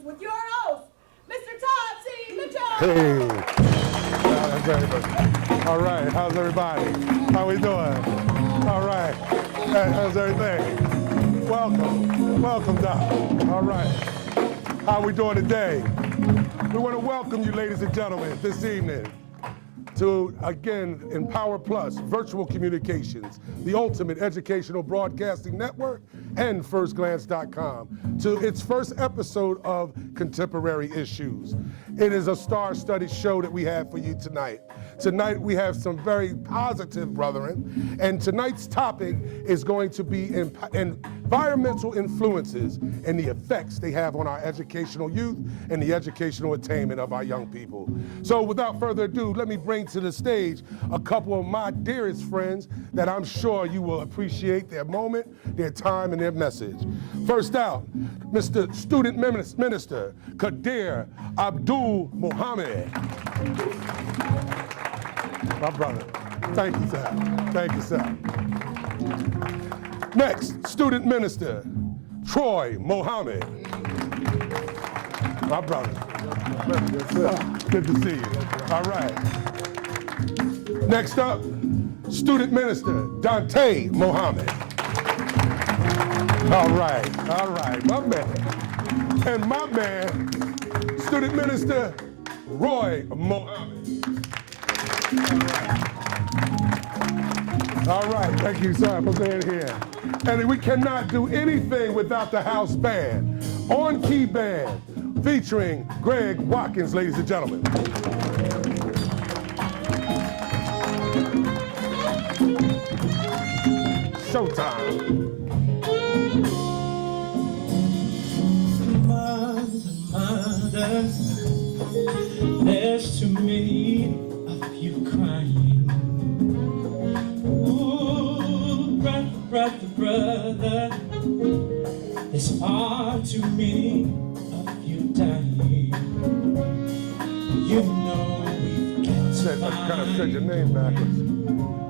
Issues with your host, Mr. Todd C. Mitchell. Hey. All right, how's everybody? How we doing? All right, how's everything? Welcome, Doc. All right, how we doing today? We want to welcome you, ladies and gentlemen, this evening to, again, Empower Plus, Virtual Communications, the ultimate educational broadcasting network, and firstglance.com, to its first episode of Contemporary Issues. It is a star-studded show that we have for you tonight. Tonight we have some very positive brethren, and tonight's topic is going to be environmental influences and the effects they have on our educational youth and the educational attainment of our young people. So without further ado, let me bring to the stage a couple of my dearest friends that I'm sure you will appreciate their moment, their time, and their message. First out, Mr. Student Minister Kadir Abdul Muhammad. My brother. Thank you, sir. Thank you, sir. Next, Student Minister Troy Mohammed. My brother. Good to see you. All right. Next up, Student Minister Dante Mohammed. All right, my man. And my man, Student Minister Roy Mohammed. All right, thank you, sir, for being here. And we cannot do anything without the house band, on key band, featuring Greg Watkins, ladies and gentlemen. Showtime. Mother, there's too many of you crying. Ooh, brother, there's far too many of you dying. You know we've got to I kind of said your name backwards.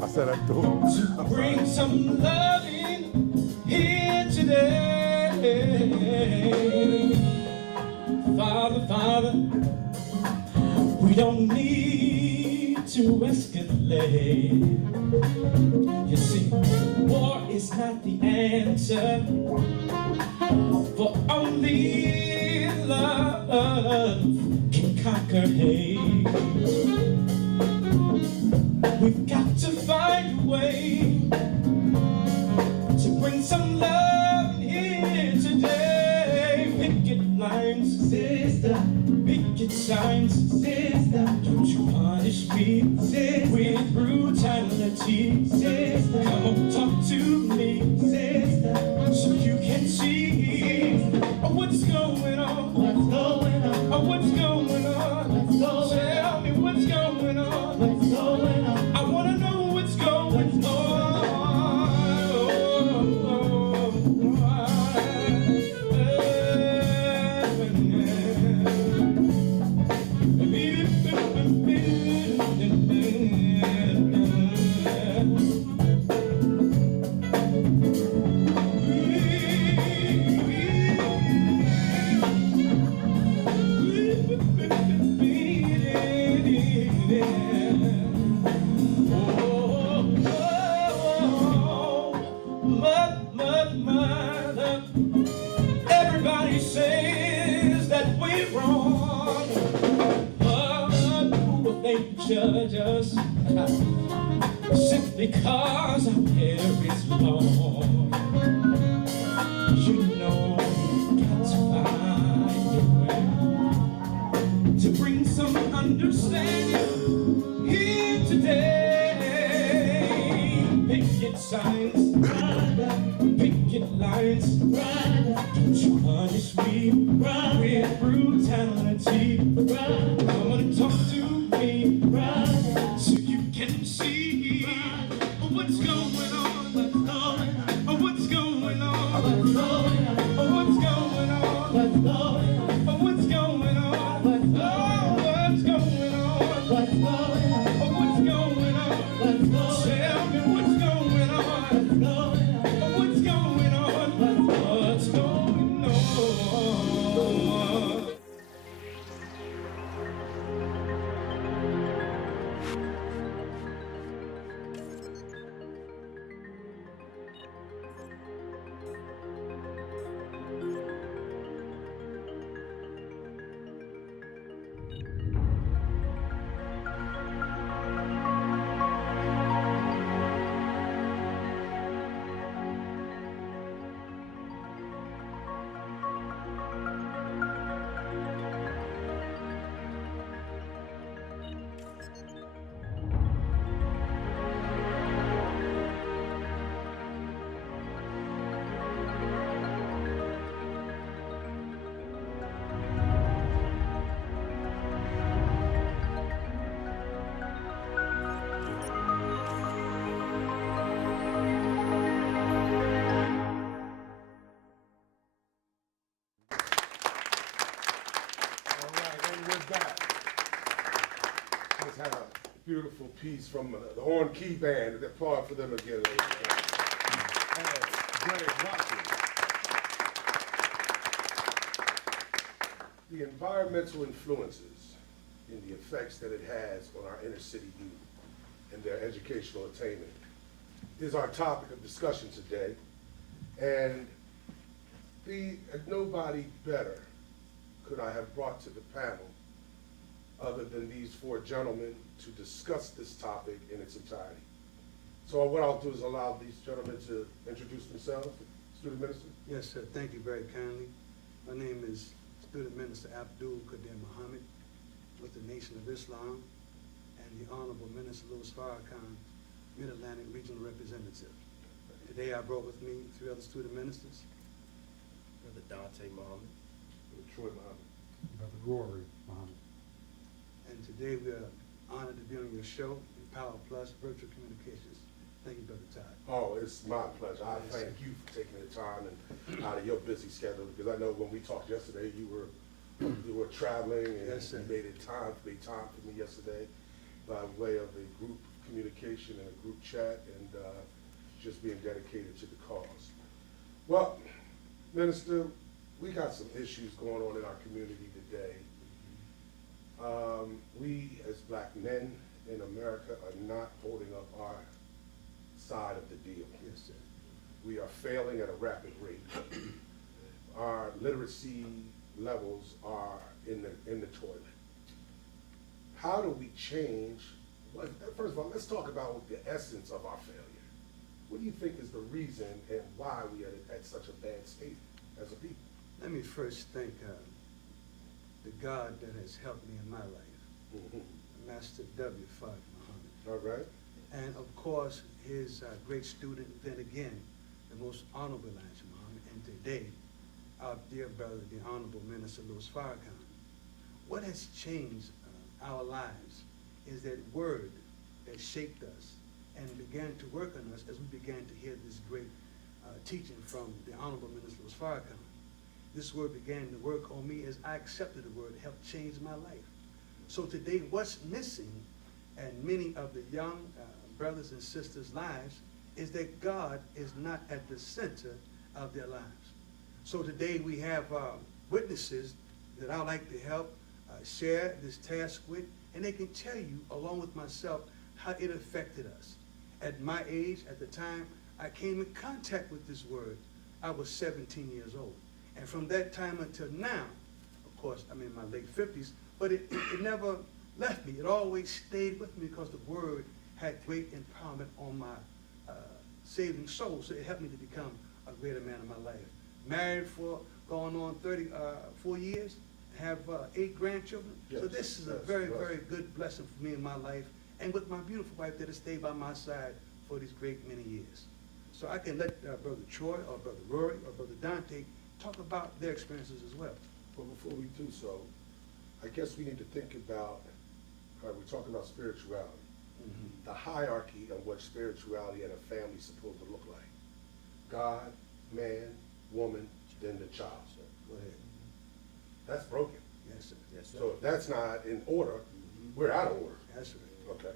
I said I do. To bring some loving here today. Father, we don't need to escalate. You see, war is not the answer, for only love can conquer hate. We've got to find a way to bring some love here today. Picket lines, sister. Picket signs, sister. Don't you punish me, sister, with brutality, sister. Come on, talk to me, sister, so you can see what's going on. What's going on? What's going on? What's going on? Tell me what's going on. What's going on? I wanna know what's going on. Everybody says that we're wrong, but who will they judge us simply because our hair is long? You know we've got to find a way to bring some understanding here today. Picket signs, picket lines, don't you punish me with brutality. Come on, talk to me so you can see what's going on. What's going on? What's going on? What's going on? What's going on? What's going on? What's going on? What's going on? What's going on? What's going on? Tell me what's going on. What's going on? What's going on? back. Let's have a beautiful piece from the Horn Key Band. Applaud for them again, ladies and gentlemen. And Greg Watkins. The environmental influences and the effects that it has on our inner city youth and their educational attainment is our topic of discussion today. And nobody better could I have brought to the panel other than these four gentlemen to discuss this topic in its entirety. So what I'll do is allow these gentlemen to introduce themselves. Student Minister. Yes, sir. Thank you very kindly. My name is Student Minister Abdul Qadir Muhammad with the Nation of Islam and the Honorable Minister Louis Farrakhan, Mid-Atlantic Regional Representative. Today I brought with me three other student ministers. Brother Dante Muhammad. Troy Muhammad. Brother Rory Muhammad. And today we are honored to be on your show, Power Plus Virtual Communications. Thank you, Brother Todd. Oh, it's my pleasure. I thank you for taking the time and out of your busy schedule, because I know when we talked yesterday, you were traveling and Yes, sir. you made time for me yesterday by way of a group communication and a group chat and just being dedicated to the cause. Well, Minister, we got some issues going on in our community today. We as black men in America are not holding up our side of the deal. Yes, sir. We are failing at a rapid rate. Our literacy levels are in the toilet. How do we change? Well, first of all, let's talk about the essence of our failure. What do you think is the reason and why we are at such a bad state as a people? Let me first thank the God that has helped me in my life, Master W. Fard Muhammad. All right. And of course, his great student, then again, the most honorable Elijah Muhammad, and today, our dear brother, the Honorable Minister Louis Farrakhan. What has changed our lives is that word that shaped us and began to work on us as we began to hear this great teaching from the Honorable Minister Louis Farrakhan. This word began to work on me as I accepted the word, helped change my life. So today, what's missing in many of the young brothers and sisters' lives is that God is not at the center of their lives. So today we have witnesses that I'd like to help share this task with, and they can tell you, along with myself, how it affected us. At my age, at the time I came in contact with this word, I was 17 years old. And from that time until now, of course, I'm in my late 50s, but it never left me. It always stayed with me because the word had great empowerment on my saving soul. So it helped me to become a greater man in my life. Married for going on 34 years, have 8 grandchildren. Yes, so this is a yes, very, yes. very good blessing for me in my life, and with my beautiful wife that has stayed by my side for these great many years. So I can let Brother Troy or Brother Rory or Brother Dante talk about their experiences as well. But before we do so, I guess we need to think about, we're talking about spirituality, the hierarchy of what spirituality and a family is supposed to look like. God, man, woman, then the child. Go ahead. That's broken. Yes, sir. Yes, sir. So if that's not in order, we're out of order. That's right. Okay.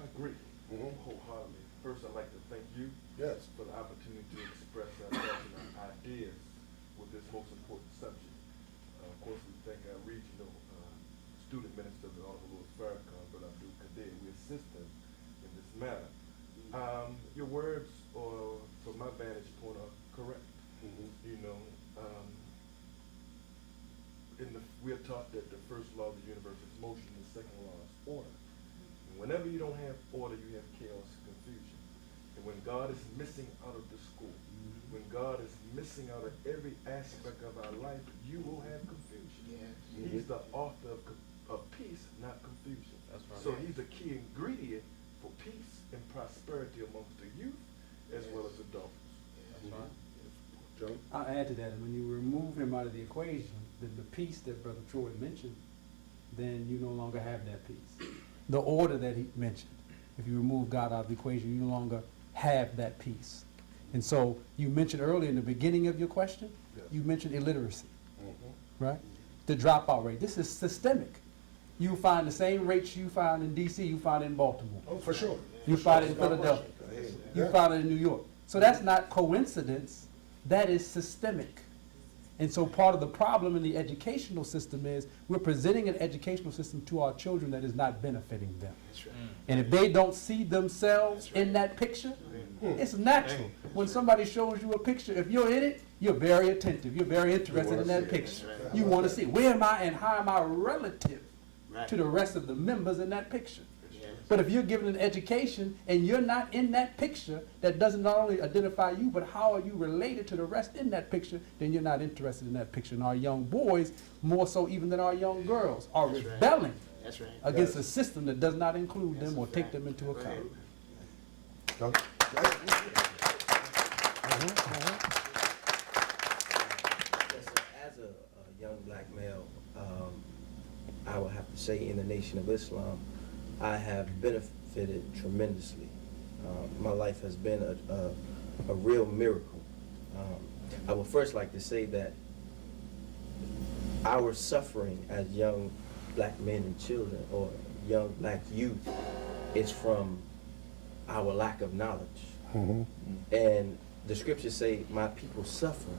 I agree Mhm. wholeheartedly. First, I'd like to thank you Yes. for the opportunity to express our thoughts and our ideas with this most important subject. Of course, we thank our regional student minister, the Honorable Louis Farrakhan, Brother Abdul Qadir. We assist him in this matter. Your words, or from my vantage point, are correct. You know, we're taught that the first law of the universe is motion, the second law is order. And whenever you don't have order, you have chaos and confusion. And when God is missing out of the school, when God is missing out of every aspect of our life, you will have confusion. He's the author of peace, not confusion. That's right. So he's a key ingredient for peace and prosperity amongst the youth as well as adults. That's right. Joe? I'll add to that, when you remove him out of the equation, the peace that Brother Troy mentioned, then you no longer have that peace. The order that he mentioned, if you remove God out of the equation, you no longer have that peace. And so you mentioned earlier in the beginning of your question, Yes. you mentioned illiteracy, right? the dropout rate. This is systemic. You find the same rates you find in DC, you find in Baltimore. Oh, for sure. You find it in Philadelphia. You find it in New York. So that's not coincidence, that is systemic. And so part of the problem in the educational system is we're presenting an educational system to our children that is not benefiting them. And if they don't see themselves in that picture, it's natural. When somebody shows you a picture, if you're in it, you're very attentive. You're very interested in that picture. You want to see, where am I and how am I relative to the rest of the members in that picture? But if you're given an education and you're not in that picture, that doesn't not only identify you, but how are you related to the rest in that picture, then you're not interested in that picture. And our young boys, more so even than our young girls, are rebelling against a system that does not include them or take them into account. As a young black male, I would have to say in the Nation of Islam, I have benefited tremendously. My life has been a real miracle. I would first like to say that our suffering as young black men and children, or young black youth, is from our lack of knowledge. And the scriptures say, my people suffer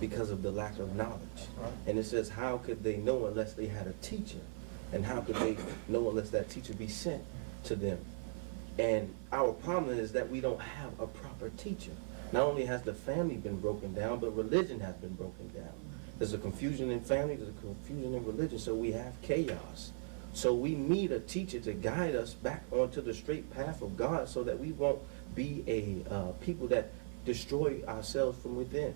because of the lack of knowledge. And it says, how could they know unless they had a teacher? And how could they know unless that teacher be sent to them? And our problem is that we don't have a proper teacher. Not only has the family been broken down, but religion has been broken down. There's a confusion in family, there's a confusion in religion, so we have chaos. So we need a teacher to guide us back onto the straight path of God so that we won't be a people that destroy ourselves from within.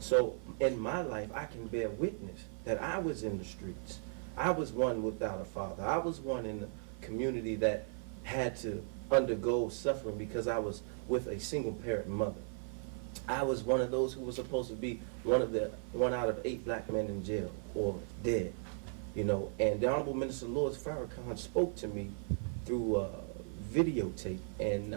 So in my life, I can bear witness that I was in the streets. I was one without a father. I was one in the community that had to undergo suffering because I was with a single parent mother. I was one of those who was supposed to be one out of 8 black men in jail or dead, you know. And the Honorable Minister Louis Farrakhan spoke to me through videotape, and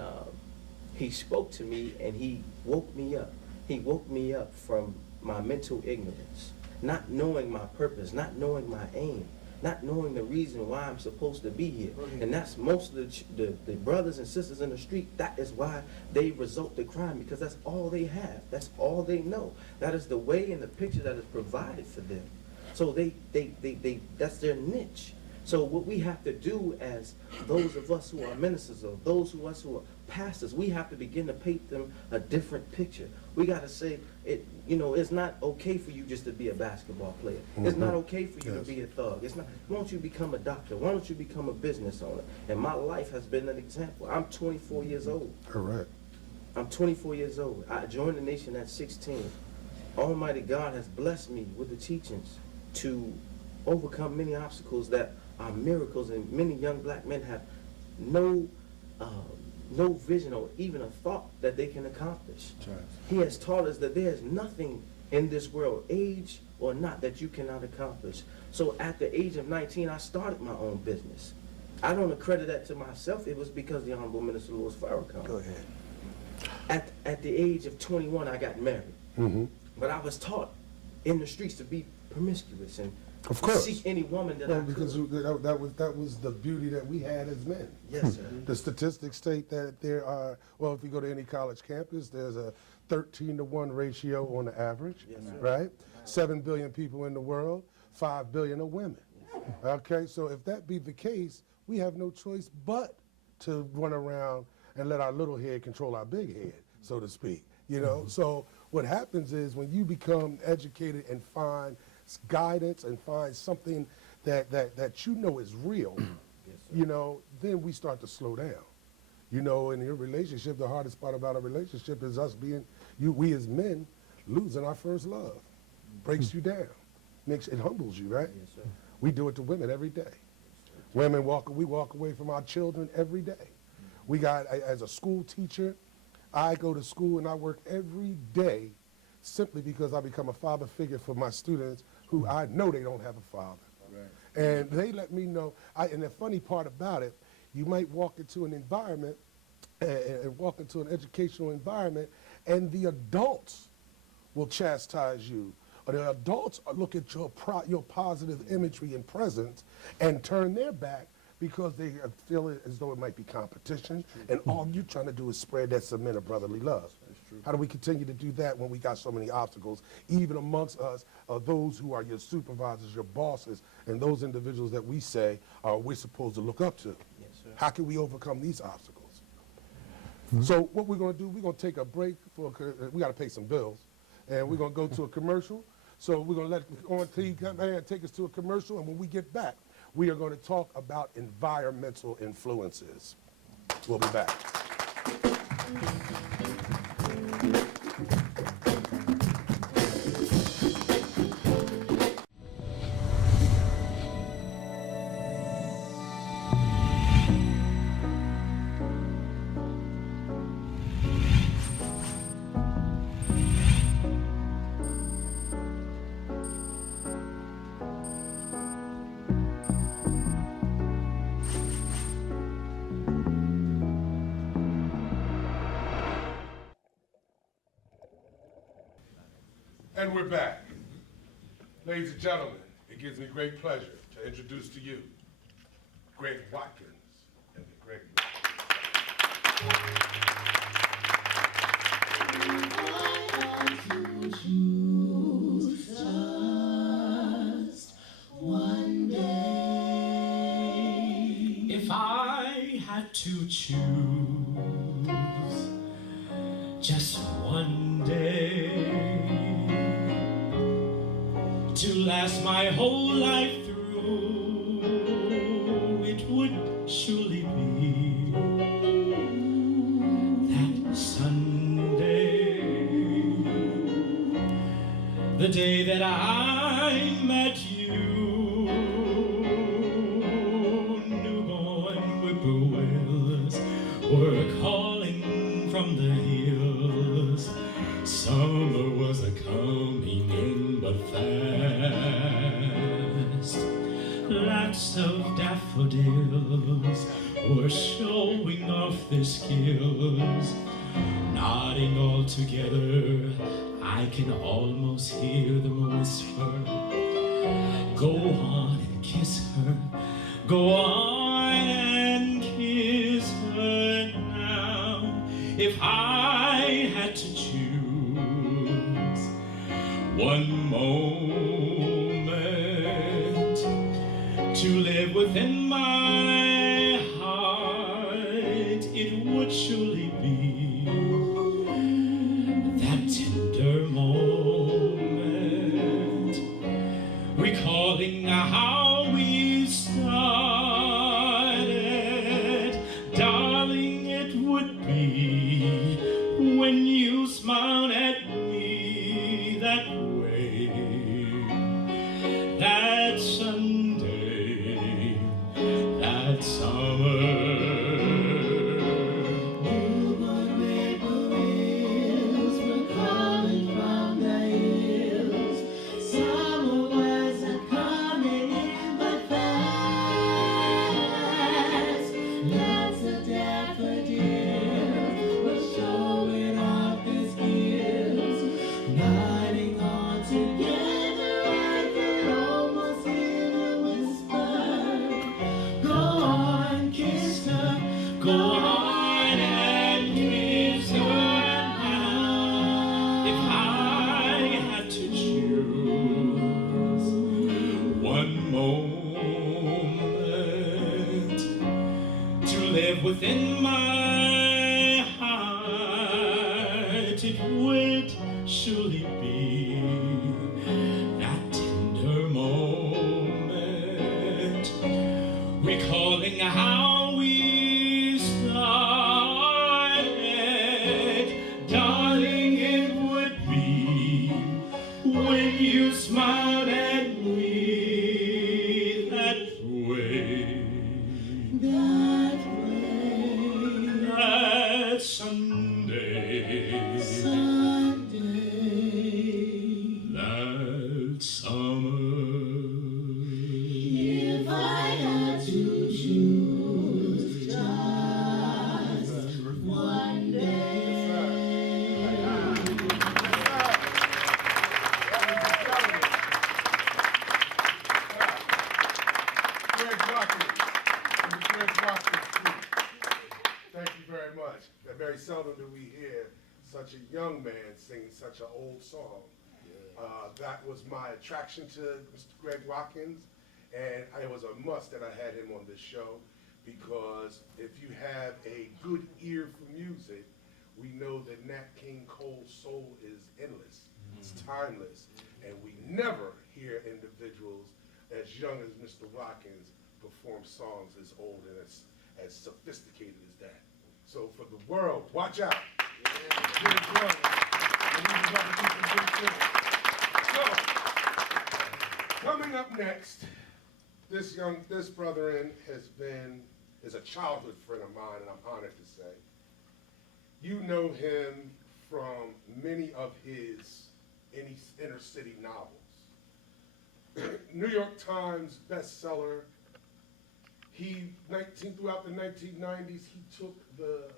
he spoke to me and he woke me up. He woke me up from my mental ignorance, not knowing my purpose, not knowing my aim, not knowing the reason why I'm supposed to be here. And that's most of the brothers and sisters in the street, that is why they resort to crime, because that's all they have. That's all they know. That is the way and the picture that is provided for them. So they that's their niche. So what we have to do as those of us who are ministers, or those of us who are pastors, we have to begin to paint them a different picture. We got to say, it's not okay for you just to be a basketball player. It's not okay for you to be a thug. It's not. Why don't you become a doctor? Why don't you become a business owner? And my life has been an example. I'm 24 years old. Correct. I'm 24 years old. I joined the nation at 16. Almighty God has blessed me with the teachings to overcome many obstacles that are miracles, and many young black men have no vision or even a thought that they can accomplish. Right. He has taught us that there is nothing in this world, age or not, that you cannot accomplish. So at the age of 19, I started my own business. I don't accredit that to myself. It was because the Honorable Minister Louis Farrakhan. Go ahead. At the age of 21, I got married. But I was taught in the streets to be promiscuous and Of course. seek any woman that I could. Because that was the beauty that we had as men. Yes, sir. The statistics state that there are, well, if you go to any college campus, there's a 13-to-1 ratio on the average, Yes, sir. right? 7 billion people in the world, 5 billion are women. Okay, so if that be the case, we have no choice but to run around and let our little head control our big head, so to speak. You know, so what happens is when you become educated and find guidance and find something that you know is real, you know, then we start to slow down. You know, in your relationship, the hardest part about a relationship is us we as men, losing our first love. Breaks you down. It humbles you, right? Yes, sir. We do it to women every day. Women we walk away from our children every day. We got, as a school teacher, I go to school and I work every day simply because I become a father figure for my students who I know they don't have a father. Right. And they let me know, and the funny part about it, you might walk into an environment and walk into an educational environment and the adults will chastise you the adults look at your positive imagery and presence and turn their back because they feel it as though it might be competition, and all you're trying to do is spread that cement of brotherly love. How do we continue to do that when we got so many obstacles, even amongst us, those who are your supervisors, your bosses, and those individuals that we say we're supposed to look up to? Yes, sir. How can we overcome these obstacles? So what we're going to do, we're going to take a break we got to pay some bills, and we're going to go to a commercial. So we're going to let T come in and take us to a commercial, and when we get back, we are going to talk about environmental influences. We'll be back. And we're back. Ladies and gentlemen, it gives me great pleasure to introduce to you Greg Watkins and the Greg One day, if I had to choose just one day to last my whole life through, it would surely be that Sunday, the day that I met you. Newborn whippoorwills were calling from the hills. Summer was a-coming in but fast. Lots of daffodils were showing off their skills. Nodding all together, I can almost hear them whisper, go on and kiss her, go on and kiss her now. If I had to choose one moment to live within my heart, it would surely be that tender moment, recalling how we started. Darling, it would be when you smiled at me that way, that Sunday, that summer. Go on and kiss her now. If I had to choose one moment to live within my heart, it would surely be that tender moment, recalling how we started. Darling, it would be when you smiled at me that way, that Sunday, that summer. If I had to choose Watkins, please. Thank you very much. Very seldom do we hear such a young man sing such an old song. That was my attraction to Mr. Greg Watkins, and it was a must that I had him on this show, because if you have a good ear for music, we know that Nat King Cole's soul is endless, it's timeless, and we never hear individuals as young as Mr. Watkins perform songs as old and as sophisticated as that. So for the world, watch out. Good brother. And he's about to do some good things. So, coming up next, this brother is a childhood friend of mine, and I'm honored to say. You know him from many of his inner-city novels. New York Times bestseller. Throughout the 1990s, he took the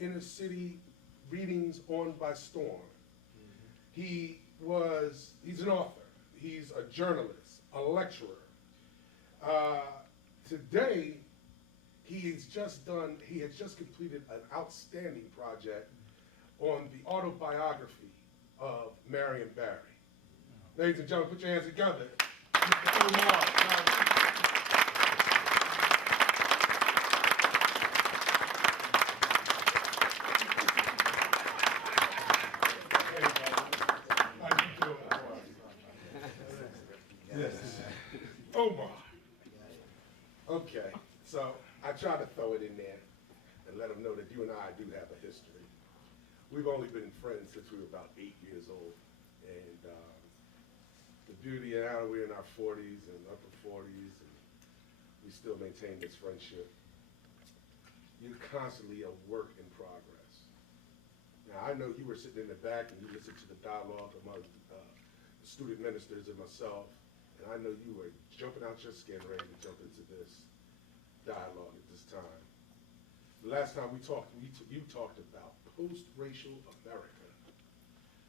inner-city readings on by storm. He's an author, he's a journalist, a lecturer. Today, he has just completed an outstanding project on the autobiography of Marion Barry. Ladies and gentlemen, put your hands together. Mr. Omar. Omar. Okay, so I try to throw it in there and let them know that you and I do have a history. We've only been friends since we were about 8 years old, and the beauty of now we're in our 40s and upper 40s, and we still maintain this friendship. You're constantly a work in progress. Now, I know you were sitting in the back and you listened to the dialogue among the student ministers and myself, and I know you were jumping out your skin ready to jump into this dialogue at this time. The last time we talked, you talked about post-racial America,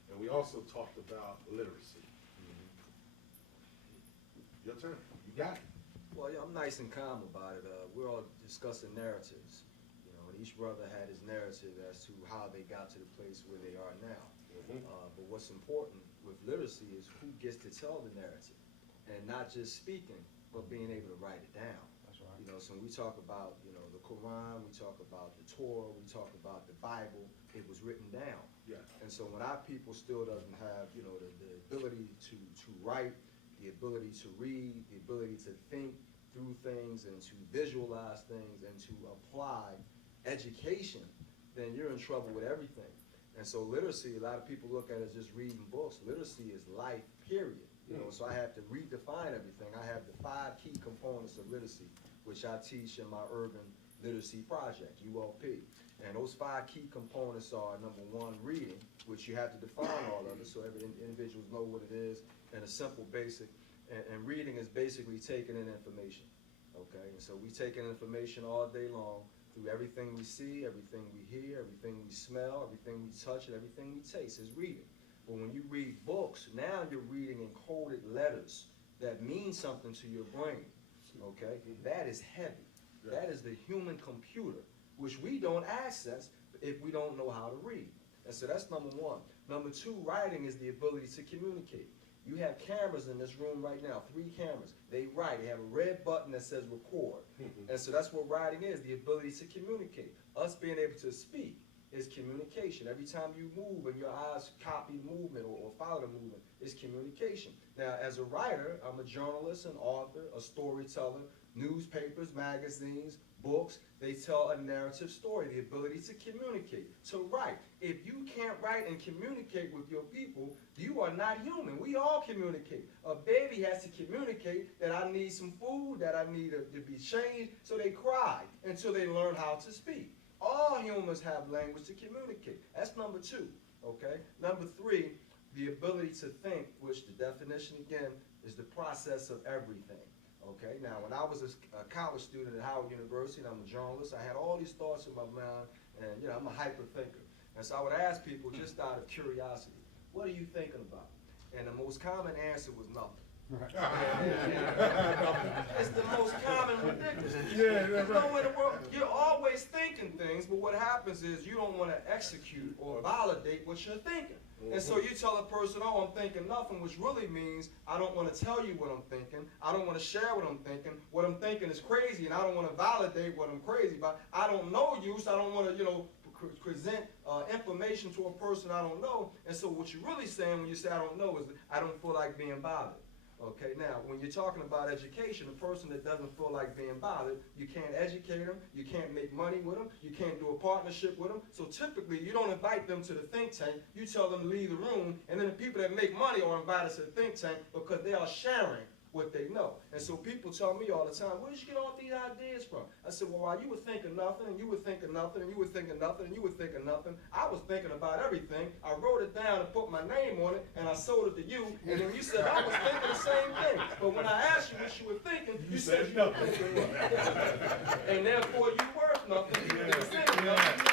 and we also talked about literacy. Your turn. You got it. Well, yeah, I'm nice and calm about it. We're all discussing narratives, and each brother had his narrative as to how they got to the place where they are now. But what's important with literacy is who gets to tell the narrative, and not just speaking, but being able to write it down. That's right. So when we talk about, the Quran, we talk about the Torah, we talk about the Bible, it was written down. Yeah. And so when our people still doesn't have, the ability to write, the ability to read, the ability to think through things and to visualize things and to apply education, then you're in trouble with everything. And so literacy, a lot of people look at it as just reading books. Literacy is life, period. So I have to redefine everything. I have the 5 key components of literacy, which I teach in my Urban Literacy Project, ULP. And those 5 key components are, number 1, reading, which you have to define all of it so every individuals know what it is in a simple basic. And reading is basically taking in information, okay? And so we take in information all day long through everything we see, everything we hear, everything we smell, everything we touch, and everything we taste is reading. But when you read books, now you're reading encoded letters that mean something to your brain, okay? That is heavy. That is the human computer, which we don't access if we don't know how to read. And so that's number 1. Number 2, writing is the ability to communicate. You have cameras in this room right now, 3 cameras. They write. They have a red button that says record. And so that's what writing is, the ability to communicate. Us being able to speak is communication. Every time you move and your eyes copy movement or follow the movement, it's communication. Now, as a writer, I'm a journalist, an author, a storyteller. Newspapers, magazines, books, they tell a narrative story, the ability to communicate, to write. If you can't write and communicate with your people, you are not human. We all communicate. A baby has to communicate that I need some food, that I need to be changed, so they cry until they learn how to speak. All humans have language to communicate. That's number 2, okay? Number 3, the ability to think, which the definition again is the process of everything. Okay, now when I was a college student at Howard University, and I'm a journalist, I had all these thoughts in my mind, and I'm a hyper thinker. And so I would ask people just out of curiosity, what are you thinking about? And the most common answer was nothing. Right. It's the most common ridiculous. there's no way to work. You're always thinking things, but what happens is you don't want to execute or validate what you're thinking. And so you tell a person, oh, I'm thinking nothing, which really means I don't want to tell you what I'm thinking. I don't want to share what I'm thinking. What I'm thinking is crazy, and I don't want to validate what I'm crazy about. I don't know you, so I don't want to, present information to a person I don't know. And so what you're really saying when you say I don't know is that I don't feel like being bothered. Okay, now, when you're talking about education, a person that doesn't feel like being bothered, you can't educate them, you can't make money with them, you can't do a partnership with them. So typically, you don't invite them to the think tank, you tell them to leave the room, and then the people that make money are invited to the think tank because they are sharing what they know. And so people tell me all the time, where did you get all these ideas from? I said, well, while you were thinking nothing, and you were thinking nothing, and you were thinking nothing, and you were thinking nothing, I was thinking about everything. I wrote it down and put my name on it, and I sold it to you, and then you said I was thinking the same thing. But when I asked you what you were thinking, you said you were thinking nothing. And therefore, you worth nothing. You were thinking nothing.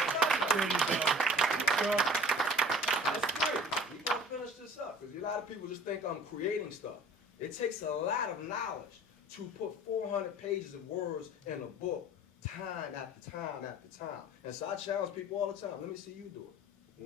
That's great. We're going to finish this up, because a lot of people just think I'm creating stuff. It takes a lot of knowledge to put 400 pages of words in a book, time after time after time. And so I challenge people all the time, let me see you do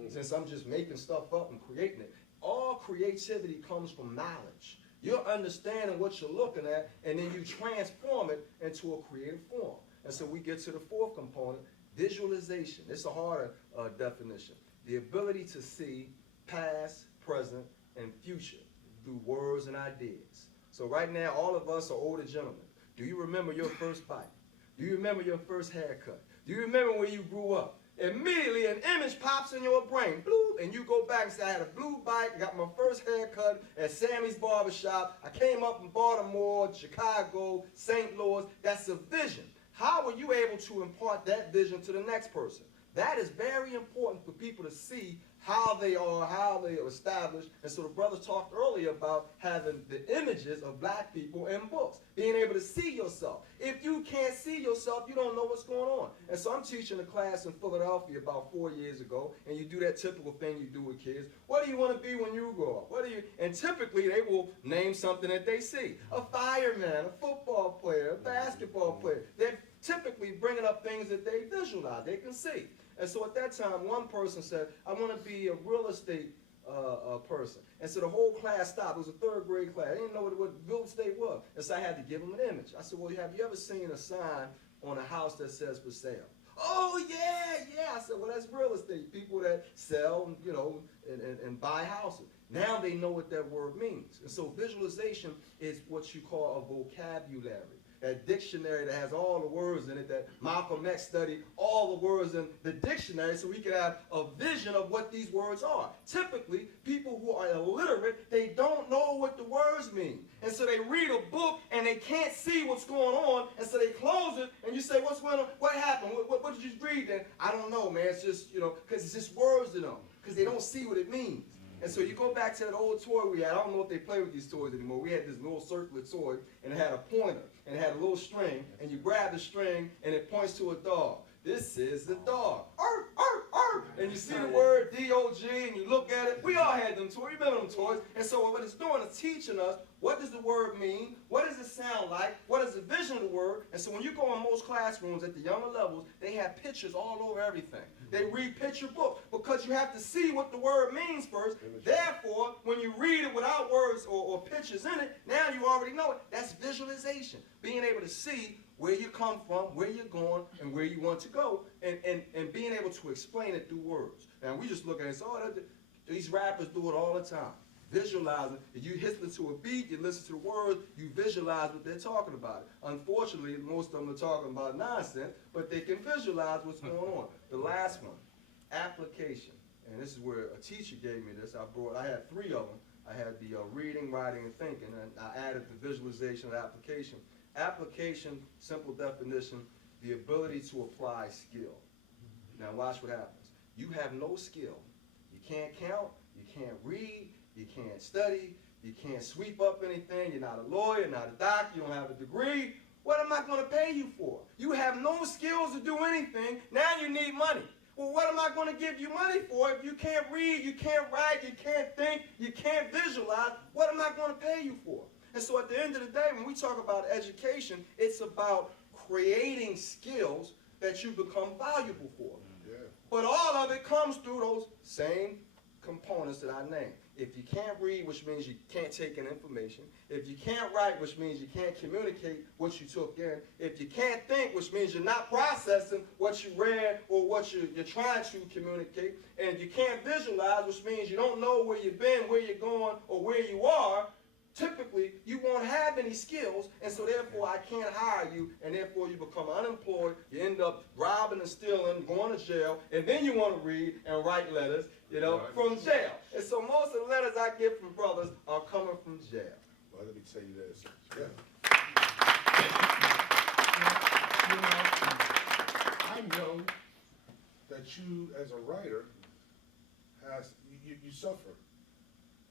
it. Since I'm just making stuff up and creating it. All creativity comes from knowledge. You're understanding what you're looking at, and then you transform it into a creative form. And so we get to the fourth component, visualization. It's a harder definition. The ability to see past, present, and future through words and ideas. So right now, all of us are older gentlemen. Do you remember your first bite? Do you remember your first haircut? Do you remember when you grew up? Immediately, an image pops in your brain, blue, and you go back and say, I had a blue bike, got my first haircut at Sammy's Barbershop. I came up in Baltimore, Chicago, St. Louis. That's a vision. How were you able to impart that vision to the next person? That is very important for people to see how they are established. And so the brothers talked earlier about having the images of black people in books, being able to see yourself. If you can't see yourself, you don't know what's going on. And so I'm teaching a class in Philadelphia about 4 years ago, and you do that typical thing you do with kids. What do you want to be when you grow up? And typically they will name something that they see. A fireman, a football player, a basketball player. They're typically bringing up things that they visualize, they can see. And so at that time, one person said, I want to be a real estate person. And so the whole class stopped. It was a third grade class. They didn't know what real estate was. And so I had to give them an image. I said, well, have you ever seen a sign on a house that says for sale? Oh, yeah. I said, well, that's real estate. People that sell, and buy houses. Now they know what that word means. And so visualization is what you call a vocabulary. That dictionary that has all the words in it, that Malcolm X studied all the words in the dictionary so we can have a vision of what these words are. Typically, people who are illiterate, they don't know what the words mean. And so they read a book and they can't see what's going on, and so they close it and you say, what's going on? What happened? What did you read then? I don't know, man. It's just, because it's just words to them, because they don't see what it means. And so you go back to that old toy we had. I don't know if they play with these toys anymore. We had this little circular toy, and it had a pointer, and it had a little string, and you grab the string, and it points to a dog. This is the dog. Arf, arf, arf. And you see the word D-O-G, and you look at it. We all had them toys. Remember them toys? And so what it's doing is teaching us, what does the word mean? What does it sound like? What is the vision of the word? And so when you go in most classrooms at the younger levels, they have pictures all over everything. They read picture books because you have to see what the word means first. Therefore, when you read it without words or pictures in it, now you already know it. That's visualization. Being able to see where you come from, where you're going, and where you want to go, and being able to explain it through words. Now, we just look at it and say, oh, these rappers do it all the time. Visualizing. If you listen to a beat, you listen to the words, you visualize what they're talking about. Unfortunately, most of them are talking about nonsense, but they can visualize what's going on. The last one, application. And this is where a teacher gave me this. I had 3 of them. I had the reading, writing, and thinking, and I added the visualization and application. Application, simple definition, the ability to apply skill. Now watch what happens. You have no skill. You can't count, you can't read, you can't study, you can't sweep up anything, you're not a lawyer, not a doctor, you don't have a degree. What am I going to pay you for? You have no skills to do anything, now you need money. Well, what am I going to give you money for if you can't read, you can't write, you can't think, you can't visualize? What am I going to pay you for? And so at the end of the day, when we talk about education, it's about creating skills that you become valuable for. Yeah. But all of it comes through those same components that I named. If you can't read, which means you can't take in information. If you can't write, which means you can't communicate what you took in. If you can't think, which means you're not processing what you read or what you're trying to communicate. And if you can't visualize, which means you don't know where you've been, where you're going, or where you are, typically you won't have any skills, and so therefore I can't hire you, and therefore you become unemployed. You end up robbing and stealing, going to jail, and then you want to read and write letters, you know, from jail. And so most of the letters I get from brothers are coming from jail. Well, let me tell you this. Yeah. You know, I know that you, as a writer, you suffer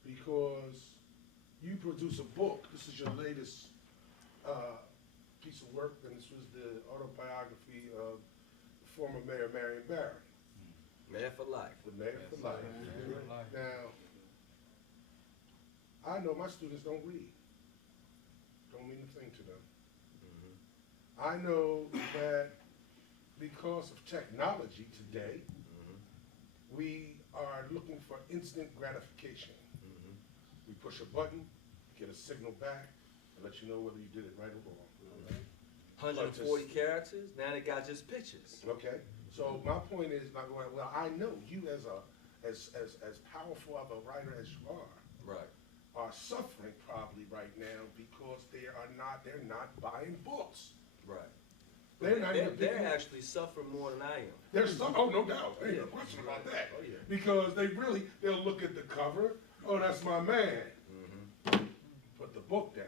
because you produce a book. This is your latest piece of work, and this was the autobiography of former Mayor Marion Barry. Mayor for life. The Mayor for Life. Now, I know my students don't read. Don't mean a thing to them. I know that because of technology today, we are looking for instant gratification. We push a button, get a signal back, and let you know whether you did it right or wrong. 140 characters, now they got just pictures. Okay, so my point is not going. Well, I know you as powerful of a writer as you Right. are suffering probably right now because they're not buying books. Right. They're not even They're picking- actually suffering more than I am. There's some, oh, no doubt, ain't no question about that. Oh, yeah. Because they'll look at the cover, oh, that's my man. Put the book down.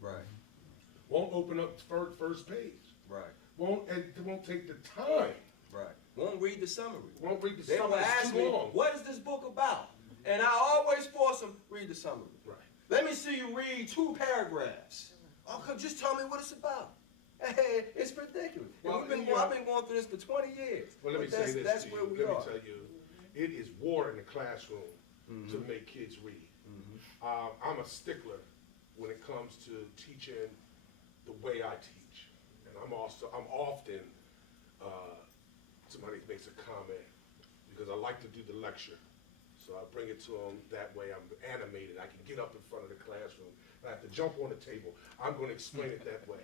Right. Won't open up the first page. Right. Won't take the time. Right. Won't read the summary. Won't read the They will summary, it's ask too me, long. what is this book about? And I always force them, read the summary. Right. Let me see you read 2 paragraphs. Oh, just tell me what it's about. Hey, it's ridiculous. And Well, I've been going through this for 20 years. Well, let me But say this that's to where you. we Let are. me tell you, it is war in the classroom to make kids read. I'm a stickler when it comes to teaching the way I teach. And I'm often, somebody makes a comment because I like to do the lecture. So I bring it to them that way. I'm animated. I can get up in front of the classroom. I have to jump on the table. I'm going to explain it that way,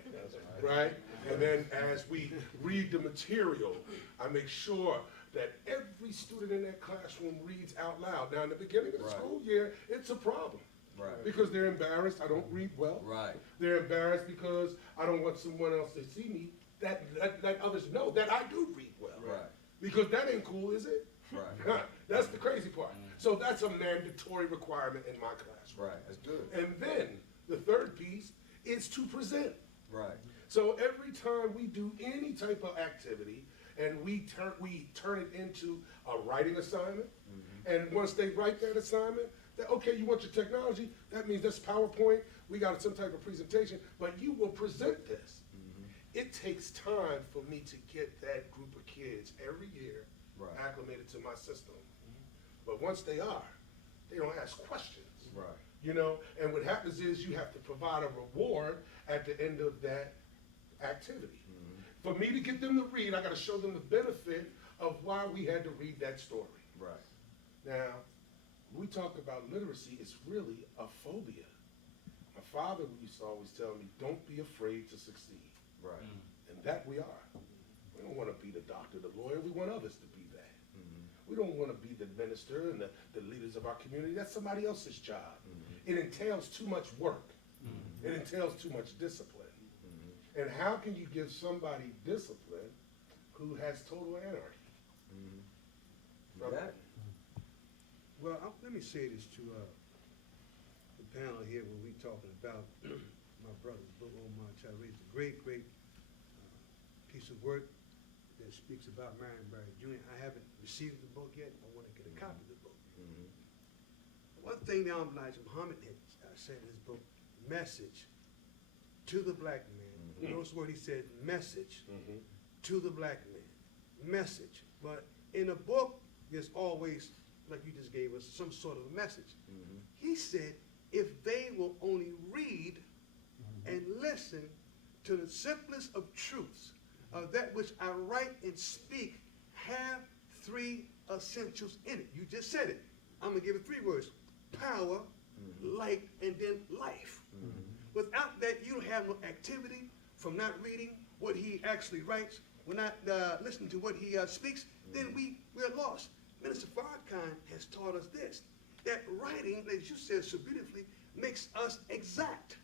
right? And then as we read the material, I make sure that every student in that classroom reads out loud. Now, in the beginning of the Right. school year, it's a problem. Right. Because they're embarrassed. I don't read well. Right. They're embarrassed because I don't want someone else to see me. Let others know that I do read well. Right. Because that ain't cool, is it? Right. That's the crazy part. So that's a mandatory requirement in my class. Right. That's good. And then the third piece is to present. Right. So every time we do any type of activity and we turn it into a writing assignment, and once they write that assignment, that, okay, you want your technology, that means that's PowerPoint, we got some type of presentation, but you will present this. It takes time for me to get that group of kids every year Right. acclimated to my system. But once they are, they don't ask questions. Right. You know, and what happens is you have to provide a reward at the end of that activity. For me to get them to read, I got to show them the benefit of why we had to read that story. Right. Now, when we talk about literacy, it's really a phobia. My father used to always tell me, don't be afraid to succeed. Right. And that we are. We don't want to be the doctor, the lawyer, we want others to be that. We don't want to be the minister and the leaders of our community. That's somebody else's job. It entails too much work. It entails too much discipline. And how can you give somebody discipline who has total anarchy? That. Well, let me say this to the panel here when we talking about my brother's book, Omar Tyrese, a great piece of work that speaks about Marion Barry Jr. I haven't received the book yet. I want to get a copy of the book. One thing that Elijah Muhammad had said in his book, message to the black man. Notice what he said, message to the black man. Message. But in a book, there's always, like you just gave us, some sort of a message. He said, if they will only read and listen to the simplest of truths, that which I write and speak have three essentials in it. You just said it. I'm going to give it three words: power, light, and then life. Without that, you don't have no activity. From not reading what he actually writes, we're not listening to what he speaks, then we're lost. Minister Farrakhan has taught us this, that writing, as you said so beautifully, makes us exact.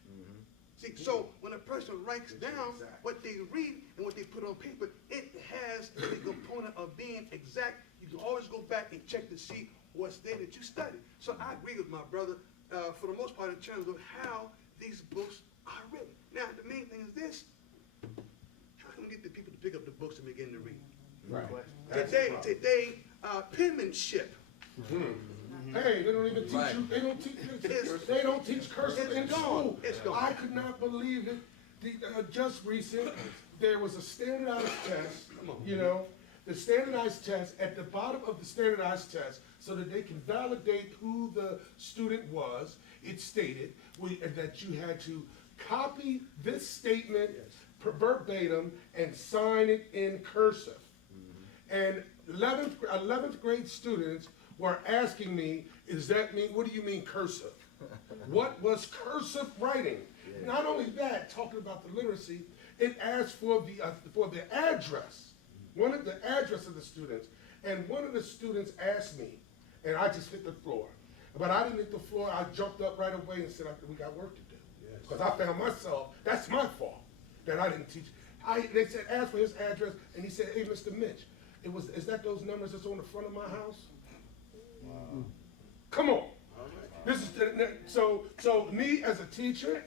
See, so when a person writes down what they read and what they put on paper, it has the component of being exact. You can always go back and check to see what's there that you studied. So I agree with my brother for the most part in terms of how these books are written. Now, the main thing is this: how can we get the people to pick up the books and begin to read? Right. Today, penmanship. Hey, they don't even teach you. They don't teach. They don't teach cursive in school. It's gone. I could not believe it. Just recent, there was a standardized test. You know, the standardized test at the bottom of the standardized test, so that they can validate who the student was. It stated that you had to copy this statement verbatim and sign it in cursive. And 11th grade students were asking me, what do you mean cursive? What was cursive writing? Not only that, talking about the literacy, it asked for the address, one of the address of the students. And one of the students asked me, and I just hit the floor. But I didn't hit the floor, I jumped up right away and said, we got work to do. Because I found myself, that's my fault, that I didn't teach. They said, ask for his address, and he said, hey, Mr. Mitch, is that those numbers that's on the front of my house? Wow. Come on. This is so me as a teacher,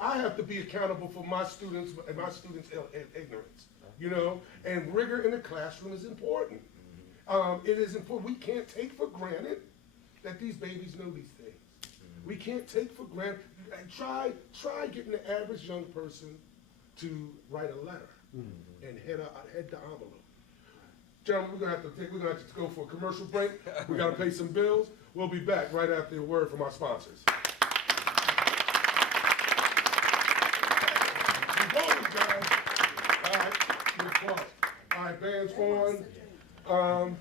I have to be accountable for my students and my students' ignorance, you know, and rigor in the classroom is important. It is important. We can't take for granted that these babies know these things. We can't take for granted. Try getting the average young person to write a letter and head the envelope. Gentlemen, we're gonna have to go for a commercial break. We gotta pay some bills. We'll be back right after a word from our sponsors. All right, band's on. All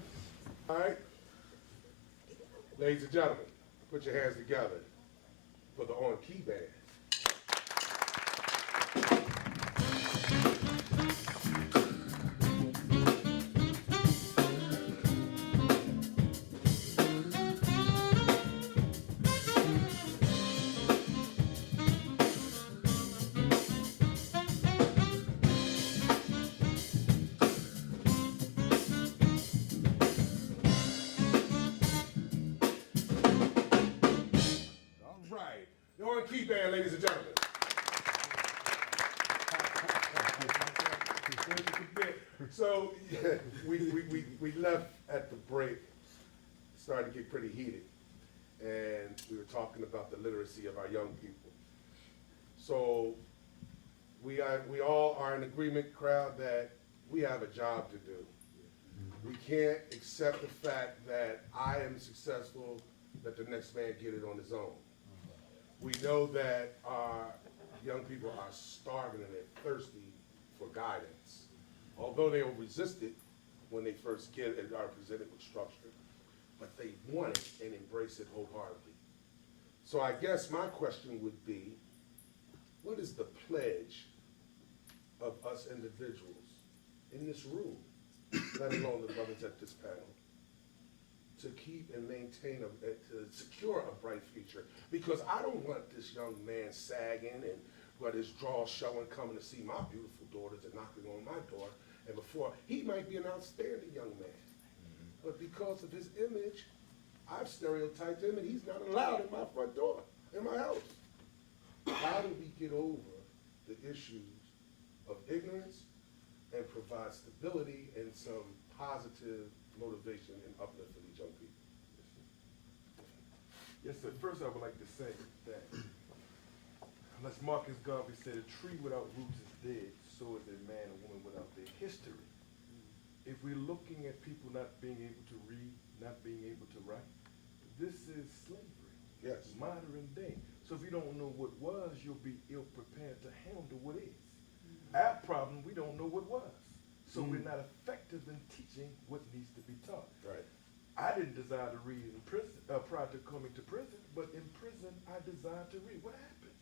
right. Ladies and gentlemen, put your hands together for the on-key band. Key band, ladies and gentlemen. So we left at the break, started to get pretty heated, and we were talking about the literacy of our young people. So we all are in agreement, crowd, that we have a job to do. We can't accept the fact that I am successful, that the next man get it on his own. We know that our young people are starving and they're thirsty for guidance. Although they will resist it when they first get it, are presented with structure, but they want it and embrace it wholeheartedly. So I guess my question would be, what is the pledge of us individuals in this room, let alone the brothers at this panel, to keep and maintain, to secure a bright future? Because I don't want this young man sagging and his jaw showing, coming to see my beautiful daughters and knocking on my door. And before, he might be an outstanding young man. But because of his image, I've stereotyped him and he's not allowed in my front door, in my house. How do we get over the issues of ignorance and provide stability and some positive motivation and uplift for these young people? Yes, sir. First, I would like to say that, unless Marcus Garvey said, a tree without roots is dead, so is a man or woman without their history. If we're looking at people not being able to read, not being able to write, this is slavery. Yes. Modern day. So if you don't know what was, you'll be ill prepared to handle what is. Our problem, we don't know what was. So we're not effective in teaching what needs to be taught. Right. I didn't desire to read in prison prior to coming to prison, but in prison I desired to read. What happened?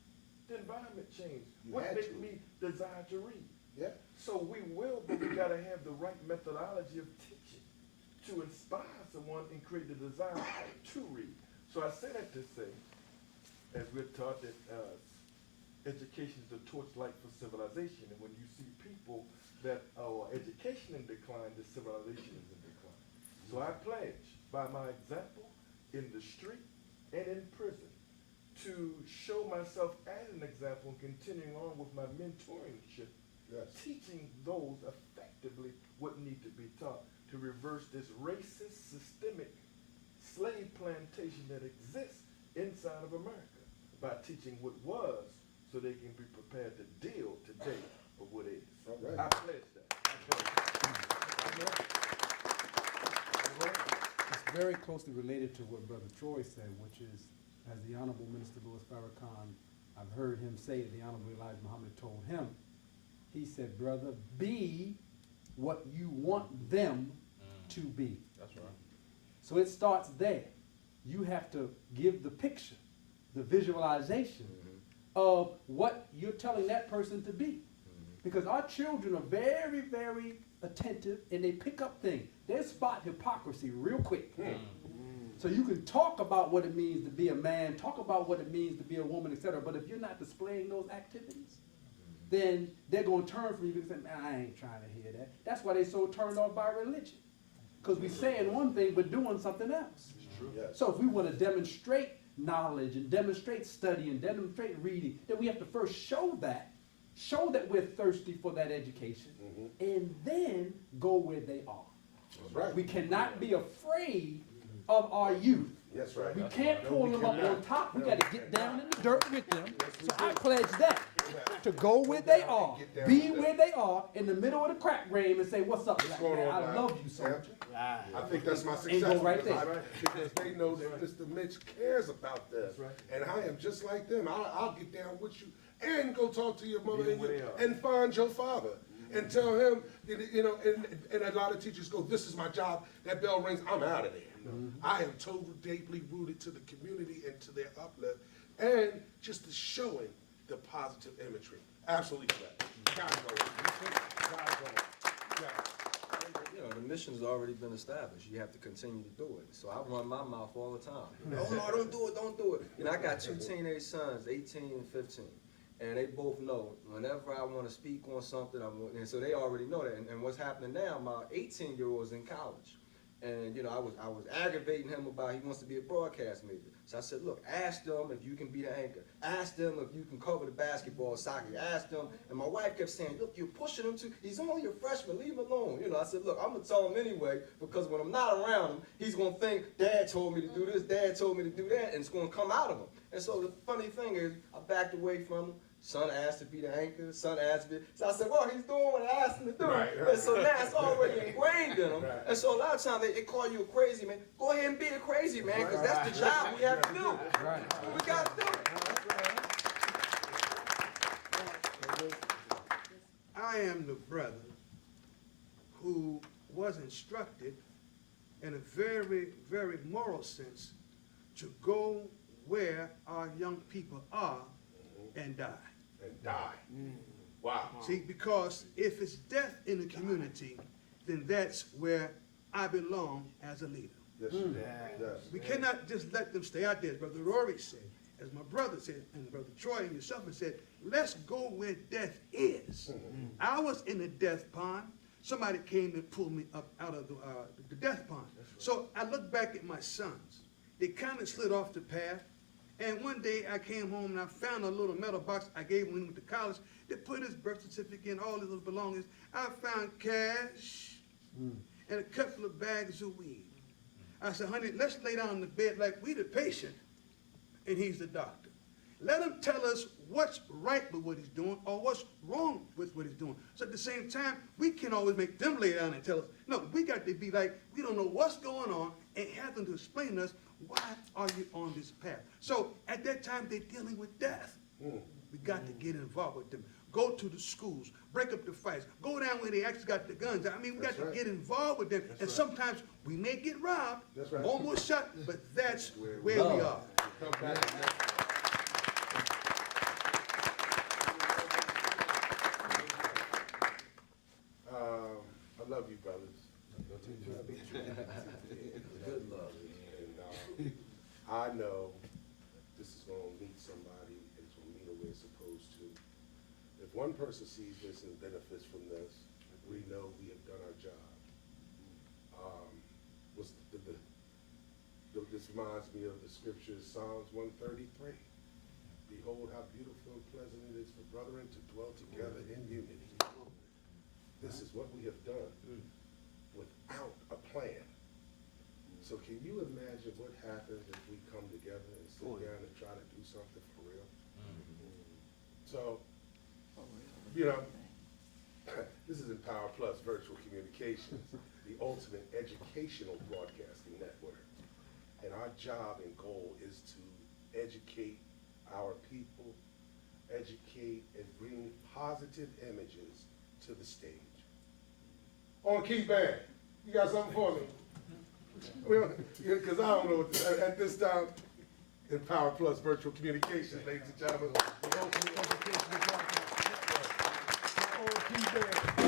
The environment changed. You What had made to. me desire to read? Yeah. So we will, but we gotta have the right methodology of teaching to inspire someone and create the desire to read. So I say that to say, as we're taught that education is a torchlight for civilization, and when you see people that are education in decline, the civilization is in decline. So I pledge by my example in the street and in prison to show myself as an example and continuing on with my mentoringship, Yes. teaching those effectively what need to be taught to reverse this racist, systemic slave plantation that exists inside of America by teaching what was so they can be prepared to deal today with what is. All right. I pledge that. It's very closely related to what Brother Troy said, which is, as the Honorable Minister Louis Farrakhan, I've heard him say that the Honorable Elijah Muhammad told him, he said, brother, be what you want them to be. That's right. So it starts there. You have to give the picture, the visualization of what you're telling that person to be. Because our children are very, very attentive and they pick up things. They spot hypocrisy real quick. So you can talk about what it means to be a man, talk about what it means to be a woman, etc. But if you're not displaying those activities, then they're going to turn from you and say, man, I ain't trying to hear that. That's why they're so turned off by religion. Because we're saying one thing but doing something else. Yes. So if we want to demonstrate knowledge and demonstrate study and demonstrate reading, then we have to first show that we're thirsty for that education, and then go where they are. That's right. We cannot be afraid of our youth. That's right. We can't pull them up on top. We got to get down in the dirt with them. So I pledge that, to go where they are, be where they are, in the middle of the crack game and say, what's up, black going man? on, I Black? love you, soldier. I think that's my And success. go right because there. because they know that Mr. Mitch cares about this. That's right. And I am just like them. I'll get down with you and go talk to your mother Meet 'em where they are. and find your father. And tell him, you know, and a lot of teachers go, this is my job, that bell rings, I'm out of there. I am totally deeply rooted to the community and to their uplift, and just the showing the positive imagery. Absolutely correct. Gotta go. Gotta go. Yeah. You know, the mission's already been established. You have to continue to do it. So I run my mouth all the time. Oh, no, don't do it, don't do it. You know, I got two teenage sons, 18 and 15. And they both know whenever I want to speak on something, and so they already know that. And what's happening now, my 18-year-old is in college. And, you know, I was aggravating him about he wants to be a broadcast major. So I said, look, ask them if you can be the anchor. Ask them if you can cover the basketball, soccer. Ask them. And my wife kept saying, look, you're pushing him he's only a freshman, leave him alone. You know, I said, look, I'm going to tell him anyway, because when I'm not around him, he's going to think, Dad told me to do this, Dad told me to do that, and it's going to come out of him. And so the funny thing is, I backed away from him. Son asked to be the anchor, son asked to be, so I said, well, he's doing what I asked him to do. Right. And so now it's already ingrained in him. Right. And so a lot of times they call you a crazy man. Go ahead and be a crazy man, because that's the job we have to do. Right. We got to do it. I am the brother who was instructed in a very, very moral sense to go where our young people are and die. And die. Wow. See, because if it's death in the community, then that's where I belong as a leader. Yes, you do. Yes. We cannot just let them stay out there, as Brother Rory said, as my brother said, and Brother Troy and yourself have said, let's go where death is. I was in the death pond. Somebody came and pulled me up out of the death pond. So I look back at my sons. They kind of slid off the path. And one day I came home and I found a little metal box I gave him when he went to college. They put his birth certificate and all his little belongings. I found cash and a couple of bags of weed. I said, honey, let's lay down in the bed like we the patient and he's the doctor. Let him tell us what's right with what he's doing or what's wrong with what he's doing. So at the same time, we can't always make them lay down and tell us. No, we got to be like, we don't know what's going on and have them to explain to us, why are you on this path? So at that time, they're dealing with death. We got to get involved with them. Go to the schools, break up the fights, go down where they actually got the guns. I mean, we got to get involved with them. And sometimes we may get robbed, almost shot, but that's where we are. Come back. I love you, brothers. Good love. And I know this is going to meet somebody, and it's going to meet the way it's supposed to. If one person sees this and benefits from this, we know we have done our job. This reminds me of the scriptures, Psalms 133. Behold how beautiful and pleasant it is for brethren to dwell together in unity. This is what we have done without a plan. So can you imagine what happens if we come together and sit down and try to do something for real? So, you know, this is Empower Plus Virtual Communications, the ultimate educational broadcasting network. And our job and goal is to educate our people, educate and bring positive images to the stage. On key band, you got something for me? Because I don't know what at this time, Empower Plus Virtual Communications, ladies and gentlemen, the ultimate educational broadcasting network. On key band.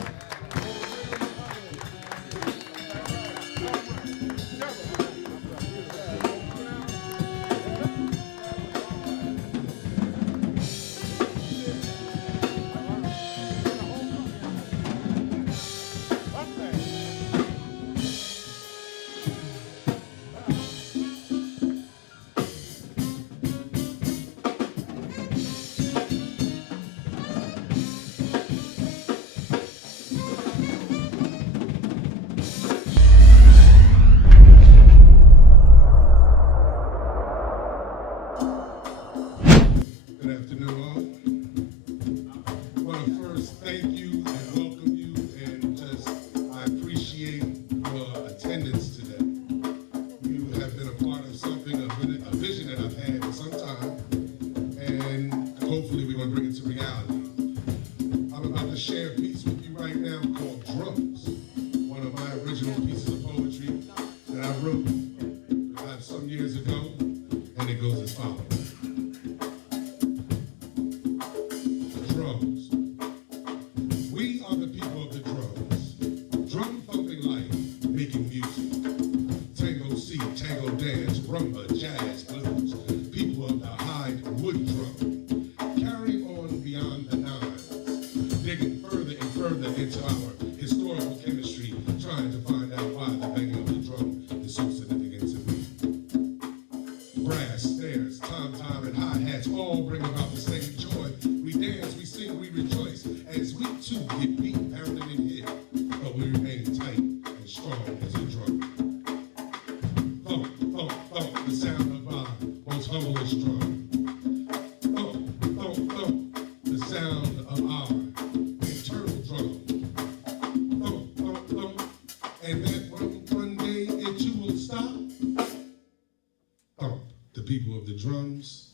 Drums,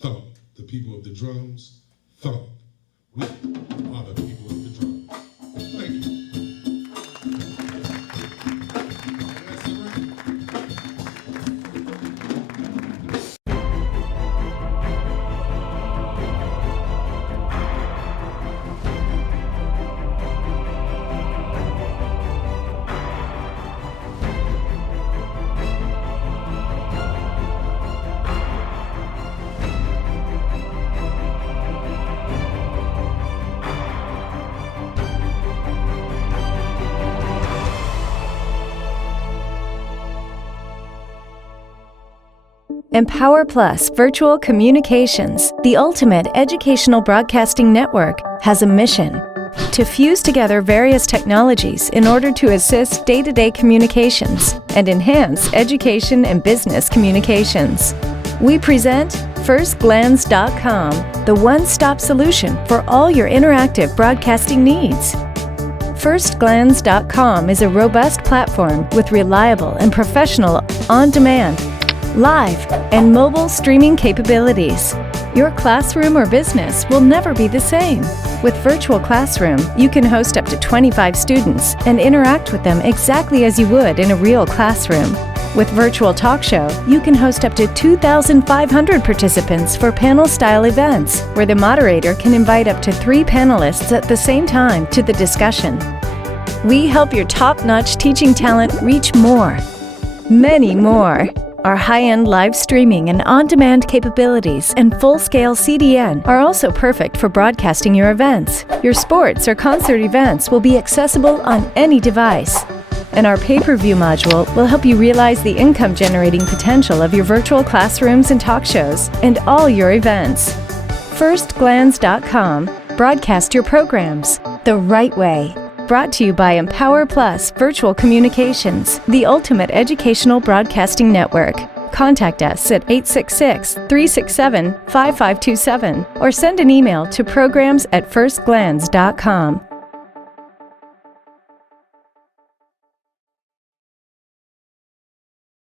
thump. The people of the drums, thump. We are the people of the drums. Thank you. Empower Plus Virtual Communications, the ultimate educational broadcasting network, has a mission to fuse together various technologies in order to assist day-to-day communications and enhance education and business communications. We present FirstGlance.com, the one-stop solution for all your interactive broadcasting needs. FirstGlance.com is a robust platform with reliable and professional on-demand, live, and mobile streaming capabilities. Your classroom or business will never be the same. With Virtual Classroom, you can host up to 25 students and interact with them exactly as you would in a real classroom. With Virtual Talk Show, you can host up to 2,500 participants for panel-style events, where the moderator can invite up to 3 panelists at the same time to the discussion. We help your top-notch teaching talent reach more, many more. Our high-end live streaming and on-demand capabilities and full-scale CDN are also perfect for broadcasting your events. Your sports or concert events will be accessible on any device. And our pay-per-view module will help you realize the income-generating potential of your virtual classrooms and talk shows and all your events. FirstGlance.com. Broadcast your programs the right way. Brought to you by Empower Plus Virtual Communications, the ultimate educational broadcasting network. Contact us at 866-367-5527 or send an email to programs@firstglance.com.